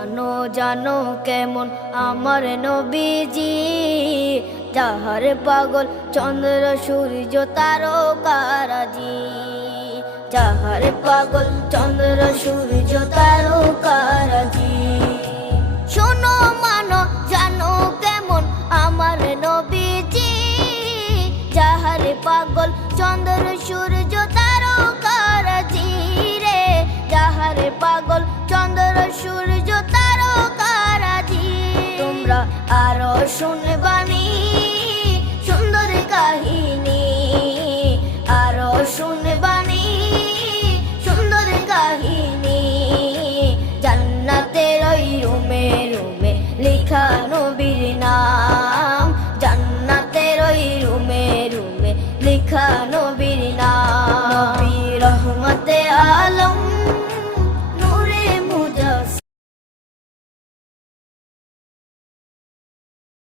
জানো জানো কেমন আমার নবীজি, যাহার পাগল চন্দ্র সূর্য তারকারাজি। যাহার পাগল চন্দ্র সূর্য তারকারাজি। শোনো মানো জানো কেমন আমার নবীজি, যাহার পাগল চন্দ্র সূর্য তারকারাজি রে। যাহার পাগল চন্দ্র সূর্য তারকারাজি। তোমরা আরো শুনে